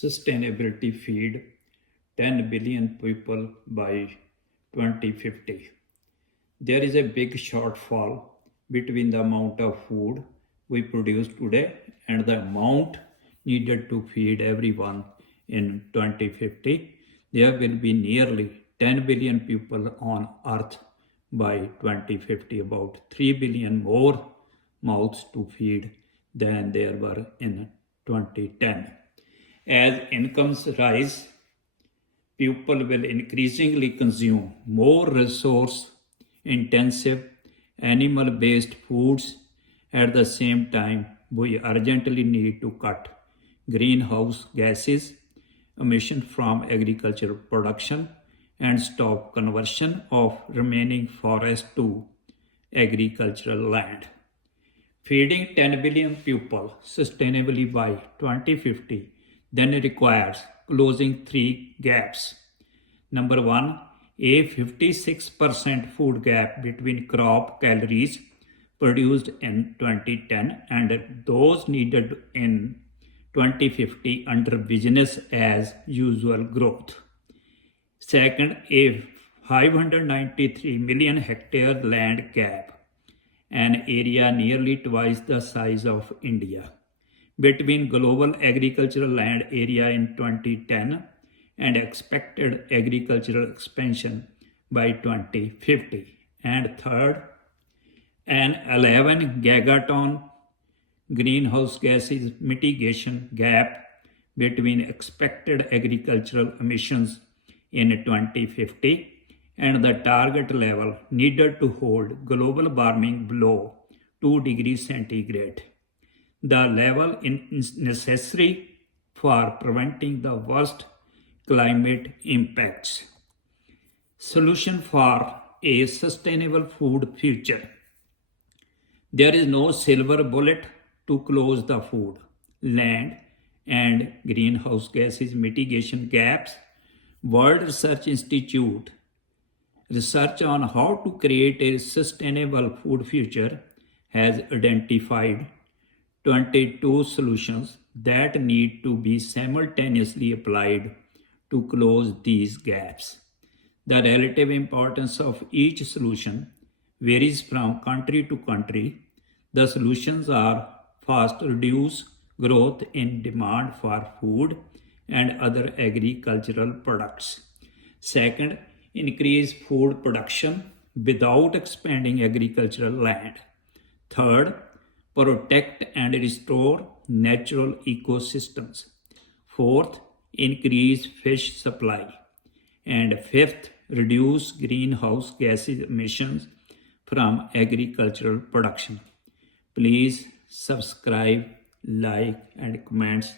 Sustainability feed 10 billion people by 2050. There is a big shortfall between the amount of food we produce today and the amount needed to feed everyone in 2050. There will be nearly 10 billion people on earth by 2050, about 3 billion more mouths to feed than there were in 2010. As incomes rise, people will increasingly consume more resource intensive animal based foods. At the same time, we urgently need to cut greenhouse gases emission from agricultural production and stop conversion of remaining forest to agricultural land. Feeding 10 billion people sustainably by 2050 then requires closing three gaps. Number one, a 56% food gap between crop calories produced in 2010 and those needed in 2050 under business as usual growth. Second, a 593 million hectare land gap, an area nearly twice the size of India, between global agricultural land area in 2010 and expected agricultural expansion by 2050. And third, an 11 gigaton greenhouse gases mitigation gap between expected agricultural emissions in 2050 and the target level needed to hold global warming below 2 degrees centigrade. The level is necessary for preventing the worst climate impacts. Solution for a sustainable food future. There is no silver bullet to close the food, land, and greenhouse gases mitigation gaps. World Research Institute research on how to create a sustainable food future has identified 22 solutions that need to be simultaneously applied to close these gaps. The relative importance of each solution varies from country to country. The solutions are: first, reduce growth in demand for food and other agricultural products. Second, increase food production without expanding agricultural land. Third, protect and restore natural ecosystems. Fourth, increase fish supply. And fifth, reduce greenhouse gases emissions from agricultural production. Please subscribe, like, and comments.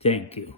Thank you.